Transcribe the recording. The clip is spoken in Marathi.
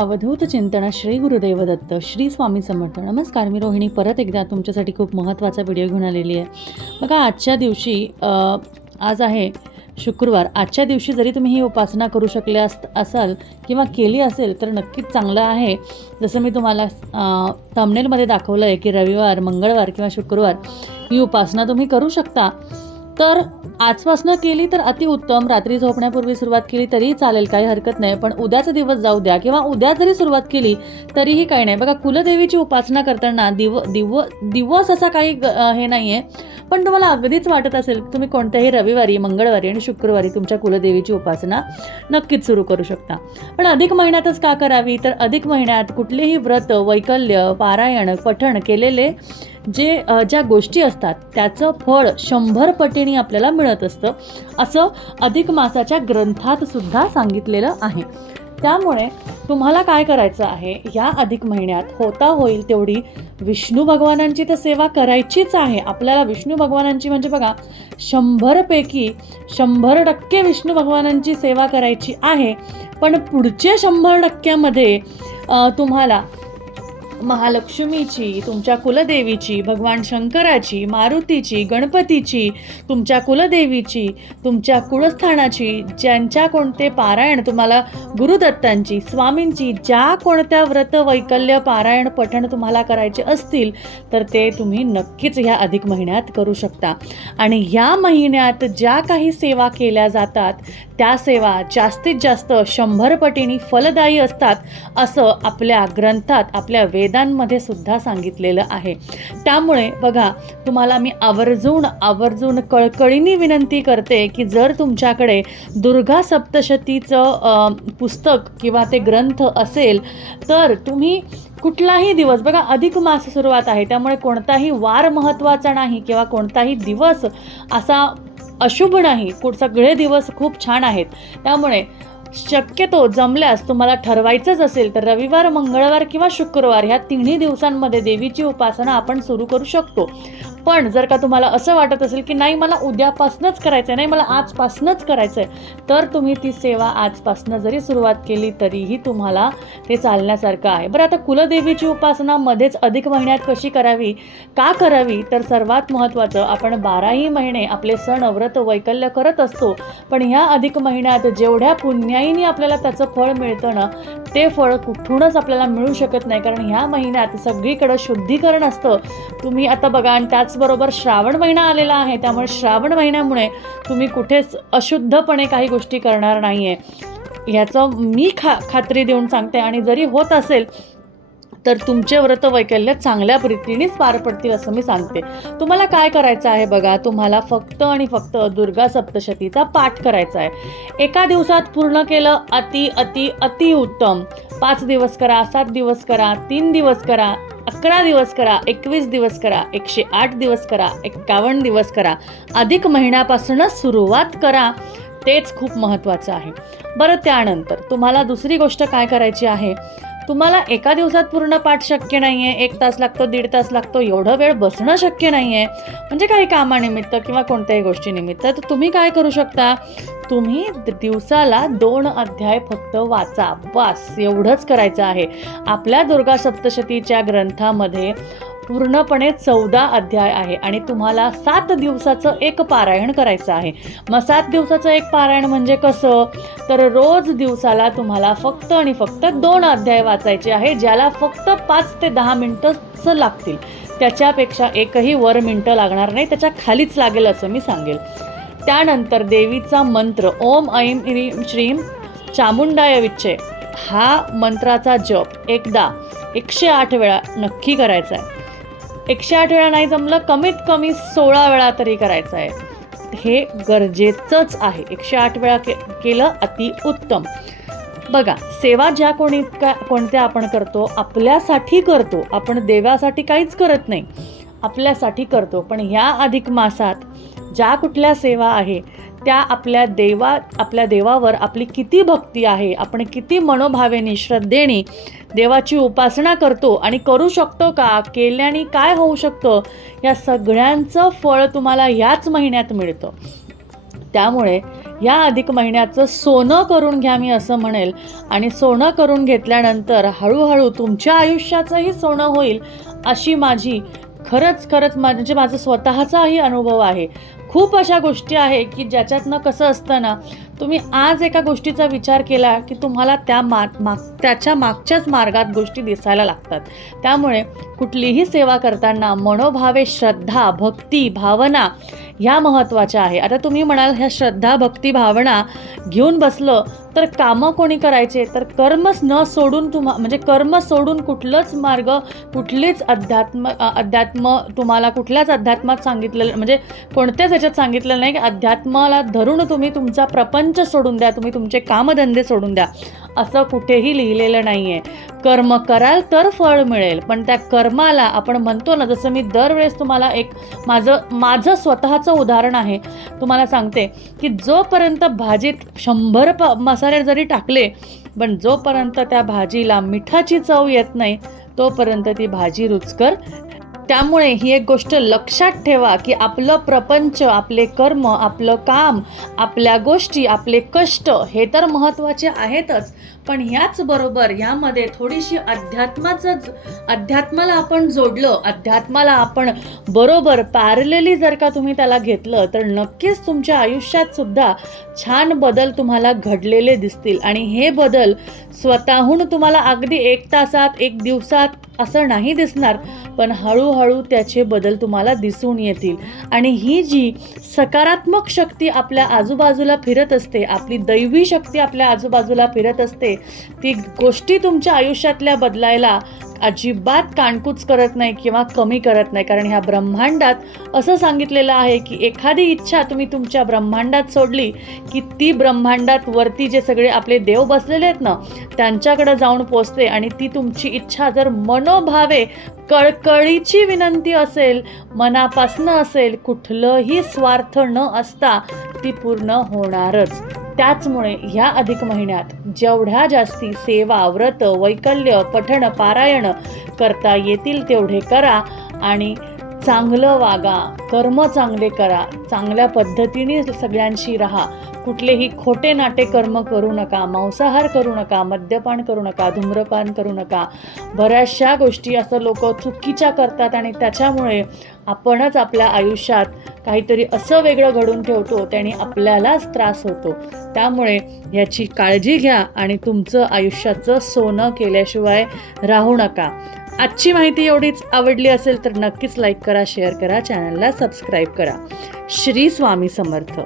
अवधूत चिंतन श्री गुरुदेव दत्त श्री स्वामी समर्थ. नमस्कार मी रोहिणी. परत एकदा तुमच्यासाठी खूप महत्त्वाचा व्हिडिओ घेऊन आलेली आहे. बघा आजच्या दिवशी आज आहे शुक्रवार. आजच्या दिवशी जरी तुम्ही ही उपासना करू शकले अस असाल किंवा केली असेल तर नक्कीच चांगलं आहे. जसं मी तुम्हाला तमनेलमध्ये दाखवलं आहे की रविवार मंगळवार किंवा शुक्रवार ही उपासना तुम्ही करू शकता. तर आजपासनं केली तर अतिउत्तम रात्री झोपण्यापूर्वी सुरुवात केली तरीही चालेल काही हरकत नाही. पण उद्याचा दिवस जाऊ द्या किंवा उद्या जरी सुरुवात केली तरीही काही नाही. बघा कुलदेवीची उपासना करताना दिव दिव दिवस असा काही ग- हे नाही आहे पण तुम्हाला अगदीच वाटत असेल तुम्ही कोणत्याही रविवारी मंगळवारी आणि शुक्रवारी तुमच्या कुलदेवीची उपासना नक्कीच सुरू करू शकता. पण अधिक महिन्यातच का करावी? तर अधिक महिन्यात कुठलेही व्रत वैकल्य पारायण पठण केलेले जे ज्या गोष्टी असतात त्याचं फळ शंभर पटीने आपल्याला मिळत असतं असं अधिक मासाच्या ग्रंथात सुद्धा सांगितलेलं आहे. त्यामुळे तुम्हाला काय करायचं आहे? या अधिक महिन्यात होता होईल तेवढी विष्णू भगवानांची तर सेवा करायचीच आहे. आपल्याला विष्णू भगवानांची म्हणजे बघा शंभरपैकी शंभर टक्के विष्णू भगवानांची सेवा करायची आहे पण पुढचे शंभर टक्क्यामध्ये तुम्हाला महालक्ष्मीची तुमच्या कुलदेवीची भगवान शंकराची मारुतीची गणपतीची तुमच्या कुलदेवीची तुमच्या कुळस्थानाची ज्यांच्या कोणते पारायण तुम्हाला गुरुदत्तांची स्वामींची ज्या कोणत्या व्रत वैकल्य पारायण पठण तुम्हाला करायचे असतील तर ते तुम्ही नक्कीच ह्या अधिक महिन्यात करू शकता. आणि ह्या महिन्यात ज्या काही सेवा केल्या जातात त्या सेवा जास्तीत जास्त शंभर पटीने फलदायी असतात असं आपल्या ग्रंथात आपल्या वेदांमध्ये सुद्धा सांगितलेलं आहे. त्यामुळे बघा तुम्हाला मी आवर्जून आवर्जून कळकळीने विनंती करते की जर तुमच्याकडे दुर्गा सप्तशतीचं पुस्तक किंवा ते ग्रंथ असेल तर तुम्ही कुठलाही दिवस बघा अधिक मास सुरुवात आहे त्यामुळे कोणताही वार महत्त्वाचा नाही किंवा कोणताही दिवस असा अशुभ नाही. पुढ सगळे दिवस खूप छान आहेत. त्यामुळे शक्यतो जमल्यास तुम्हाला ठरवायचंच असेल तर रविवार मंगळवार किंवा शुक्रवार ह्या तिन्ही दिवसांमध्ये देवीची उपासना आपण सुरू करू शकतो. पण जर का तुम्हाला असं वाटत असेल की नाही मला उद्यापासूनच करायचं आहे नाही मला आजपासूनच करायचं आहे तर तुम्ही ती सेवा आजपासून जरी सुरुवात केली तरीही तुम्हाला ते चालण्यासारखं आहे. बरं आता कुलदेवीची उपासना मध्येच अधिक महिन्यात कशी करावी का करावी तर सर्वात महत्त्वाचं आपण बाराही महिने आपले सण व्रत वैकल्य करत असतो पण ह्या अधिक महिन्यात जेवढ्या पुण्याईने आपल्याला त्याचं फळ मिळतं ना ते फळ कुठूनच आपल्याला मिळू शकत नाही कारण ह्या महिन्यात सगळीकडं शुद्धीकरण असतं. तुम्ही आता बघा आणि त्याचबरोबर श्रावण महिना आलेला आहे. त्यामुळे श्रावण महिन्यामुळे तुम्ही कुठेच अशुद्धपणे काही गोष्टी करणार नाही आहे ह्याचं मी खा खात्री देऊन सांगते. आणि जरी होत असेल तर तुमचे व्रत वैकल्य चांगल्या रीतीनेच पार पडतील असं मी सांगते. तुम्हाला काय करायचं आहे बघा? तुम्हाला फक्त आणि फक्त दुर्गा सप्तशतीचा पाठ करायचा आहे. एका दिवसात पूर्ण केलं अति अति अति उत्तम. पाच दिवस करा सात दिवस करा तीन दिवस करा अकरा दिवस करा एकवीस दिवस करा एकशे आठ दिवस करा एक्कावन्न दिवस करा. अधिक महिन्यापासूनच सुरुवात करा. तेच खूप महत्त्वाचं आहे. बरं त्यानंतर तुम्हाला दुसरी गोष्ट काय करायची आहे? तुम्हाला एका दिवसात पूर्ण पाठ शक्य नाही आहे एक तास लागतो दीड तास लागतो एवढं वेळ बसणं शक्य नाही आहे म्हणजे काही कामानिमित्त किंवा कोणत्याही गोष्टीनिमित्त. तर तुम्ही काय करू शकता? तुम्ही दिवसाला दोन अध्याय फक्त वाचा. बस एवढंच करायचं आहे. आपल्या दुर्गा सप्तशतीच्या ग्रंथामध्ये पूर्णपणे चौदा अध्याय आहे आणि तुम्हाला सात दिवसाचं एक पारायण करायचं आहे. मग सात दिवसाचं एक पारायण म्हणजे कसं? तर रोज दिवसाला तुम्हाला फक्त आणि फक्त दोन अध्याय वाचायचे आहे ज्याला फक्त पाच ते दहा मिनटंच लागतील. त्याच्यापेक्षा एकही वर मिनटं लागणार नाही त्याच्या खालीच लागेल असं मी सांगेल. त्यानंतर देवीचा मंत्र ओम ऐम ह्रीम श्रीम चामुंडाय विच्चे हा मंत्राचा जप एकदा एकशे आठ वेळा नक्की करायचा आहे. एकशे आठ वेळा नाही जमलं कमीत कमी सोळा वेळा तरी करायचं आहे. हे गरजेचंच आहे. एकशे आठ वेळा के केलं अति उत्तम. बघा सेवा ज्या कोणी का कोणत्या आपण करतो आपल्यासाठी करतो. आपण देवासाठी काहीच करत नाही. आपल्यासाठी करतो. पण ह्या अधिक मासात ज्या कुठल्या सेवा आहे त्या आपल्या देवा आपल्या देवावर आपली किती भक्ती आहे आपण किती मनोभावेने श्रद्धेने देवाची उपासना करतो आणि करू शकतो का केल्याने काय होऊ शकतं या सगळ्यांचं फळ तुम्हाला ह्याच महिन्यात मिळतं. त्यामुळे या अधिक महिन्याचं सोनं करून घ्या मी असं म्हणेल आणि सोनं करून घेतल्यानंतर हळूहळू तुमच्या आयुष्याचंही सोनं होईल अशी माझी खरंच खरंच म्हणजे माझा स्वतःचाही अनुभव आहे. खूप अशा गोष्टी आहे की ज्याच्यातनं कसं असतं ना तुम्ही आज एका गोष्टीचा विचार केला की तुम्हाला त्या मा माग त्याच्या मागच्याच मार्गात गोष्टी दिसायला लागतात. त्यामुळे कुठलीही सेवा करताना मनोभावे श्रद्धा भक्ती भावना ह्या महत्त्वाच्या आहे. आता तुम्ही म्हणाल ह्या श्रद्धा भक्ती भावना घेऊन बसलं तर कामं कोणी करायचे? तर कर्मच न सोडून तुम्हा म्हणजे कर्म सोडून कुठलंच मार्ग कुठलीच अध्यात्म अध्यात्म तुम्हाला कुठल्याच अध्यात्मात सांगितलेलं म्हणजे कोणत्याच ह्याच्यात सांगितलेलं नाही की अध्यात्माला धरून तुम्ही तुमचा प्रपंच सोडून द्या तुम्ही तुमचे कामधंदे सोडून द्या. असं कुठेही लिहिलेलं नाही आहे कर्म कराल तर फळ मिळेल पण त्या कर्माला आपण म्हणतो ना जसं मी दरवेळेस तुम्हाला एक माझं माझं स्वतःचं उदाहरण आहे. तुम्हाला सांगते की जोपर्यंत भाजीत शंभर प मसाले जरी टाकले पण जोपर्यंत त्या भाजीला मिठाची चव येत नाही तोपर्यंत ती भाजी रुचकर त्यामुळे ही एक गोष्ट लक्षात ठेवा की आपलं प्रपंच आपले कर्म आपलं काम आपल्या गोष्टी आपले कष्ट हे तर महत्त्वाचे आहेतच. पण ह्याचबरोबर ह्यामध्ये थोडीशी अध्यात्माचं अध्यात्माला आपण जोडलं अध्यात्माला आपण बरोबर पॅरलेली जर का तुम्ही त्याला घेतलं तर नक्कीच तुमच्या आयुष्यात सुद्धा छान बदल तुम्हाला घडलेले दिसतील. आणि हे बदल स्वतःहून तुम्हाला अगदी एक तासात एक दिवसात असं नाही दिसणार. पण हळूहळू हळूहळू त्याचे बदल तुम्हाला दिसून येतील. आणि ही जी सकारात्मक शक्ती आपल्या आजूबाजूला फिरत असते आपली दैवी शक्ती आपल्या आजूबाजूला फिरत असते ती गोष्टी तुमच्या आयुष्यातल्या बदलायला अजिबात काणकूच करत नाही किंवा कमी करत नाही. कारण ह्या ब्रह्मांडात असं सांगितलेलं आहे की एखादी इच्छा तुम्ही तुमच्या ब्रह्मांडात सोडली की ती ब्रह्मांडात वरती जे सगळे आपले देव बसलेले आहेत ना त्यांच्याकडे जाऊन पोचते आणि ती तुमची इच्छा जर मनोभावे कळकळीची विनंती असेल मनापासनं असेल कुठलंही स्वार्थ न असता ती पूर्ण होणारच. त्याचमुळे ह्या अधिक महिन्यात जेवढ्या जास्ती सेवा व्रत वैकल्य पठण पारायण करता येतील तेवढे करा आणि चांगलं वागा कर्म चांगले करा चांगल्या पद्धतीने सगळ्यांशी राहा. कुठलेही खोटे नाटे कर्म करू नका मांसाहार करू नका मद्यपान करू नका धूम्रपान करू नका. बऱ्याचशा गोष्टी असं लोक चुकीच्या करतात आणि त्याच्यामुळे आपणच आपल्या आयुष्यात काहीतरी असं वेगळं घडून ठेवतो त्याने आपल्यालाच त्रास होतो. त्यामुळे याची काळजी घ्या आणि तुमचं आयुष्याचं सोनं केल्याशिवाय राहू नका. आजची माहिती एवढीच आवडली असेल तर नक्कीच लाईक करा शेअर करा चॅनलला सबस्क्राईब करा. श्री स्वामी समर्थ.